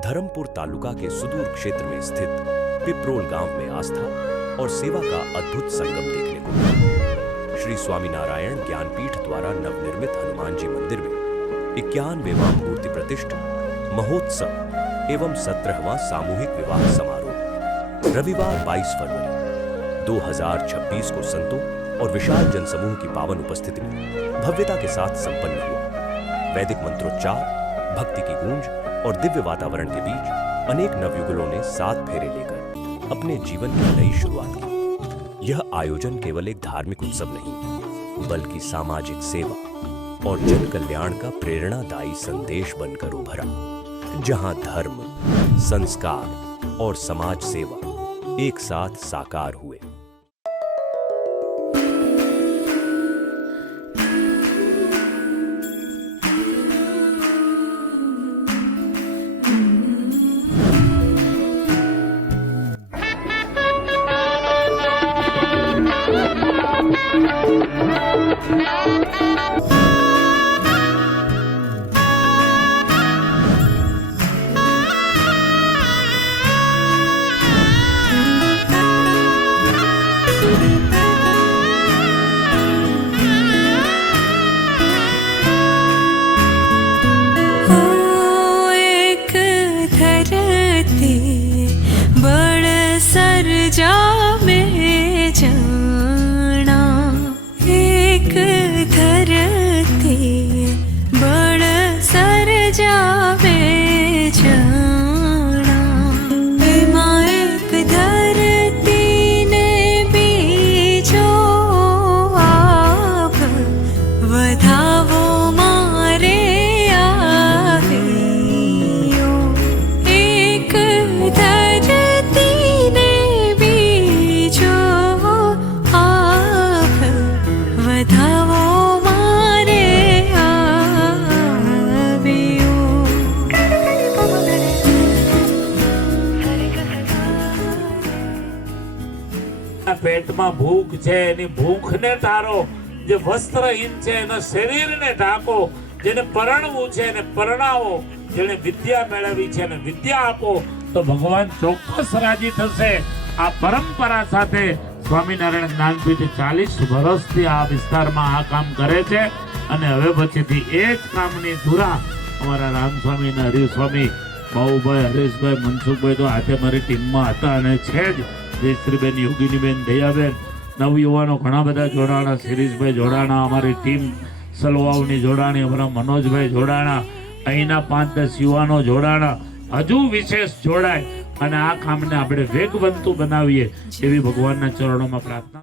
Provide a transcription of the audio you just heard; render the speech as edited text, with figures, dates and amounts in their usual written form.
धर्मपुर तालुका के सुदूर क्षेत्र में स्थित पिपरोल गांव में आस्था और सेवा का अद्भुत संगम देखने को मिला। श्री स्वामीनारायण ज्ञानपीठ द्वारा नवनिर्मित हनुमान जी मंदिर में 91वां मूर्ति प्रतिष्ठा महोत्सव एवं 17वां सामूहिक विवाह समारोह रविवार 22 फरवरी 2026 को संतों और विशाल जनसमूह की पावन उपस्थिति में भव्यता के साथ संपन्न हुआ। वैदिक मंत्रोच्चार, भक्ति की गूंज और दिव्य वातावरण के बीच अनेक नवयुगलों ने 7 फेरे लेकर अपने जीवन की नई शुरुआत की। यह आयोजन केवल एक धार्मिक उत्सव नहीं, बल्कि सामाजिक सेवा और जन कल्याण का प्रेरणादायी संदेश बनकर उभरा, जहां धर्म, संस्कार और समाज सेवा एक साथ साकार हुए। પેટમાં ભૂખ છે એની ભૂખને તારો, જે વસ્ત્રહીન છે એના શરીરને ઢાંકો, જેને પરણવું છે એને પરણાવો, જેને વિદ્યા મેળવી છે એને વિદ્યા આપો, તો ભગવાન ચોક્કસ રાજી થશે। આ પરંપરા સાથે સ્વામિનારાયણ જ્ઞાનપીઠ 40 વર્ષથી આ વિસ્તારમાં આ કામ કરે છે અને હવે પછીથી એ જ કામની ધુરા અમારા રામસ્વામી અને હરિસ્વામી, બાબુભાઈ, હરેશભાઈ, મનસુખભાઈ તો આજે મારી ટીમમાં હતા અને છે જ। જયશ્રીબેન, યોગીનીબેન, દયાબેન, નવયુવાનો ઘણા બધા જોડાણા, શિરીષભાઈ જોડાણા, અમારી ટીમ સલવાવની જોડાણી, અમારા મનોજભાઈ જોડાણા, અહીંના 5-10 યુવાનો જોડાણા, હજુ વિશેષ જોડાય અને આ કામને આપણે વેગવંતુ બનાવીએ એવી ભગવાનના ચરણોમાં પ્રાર્થના।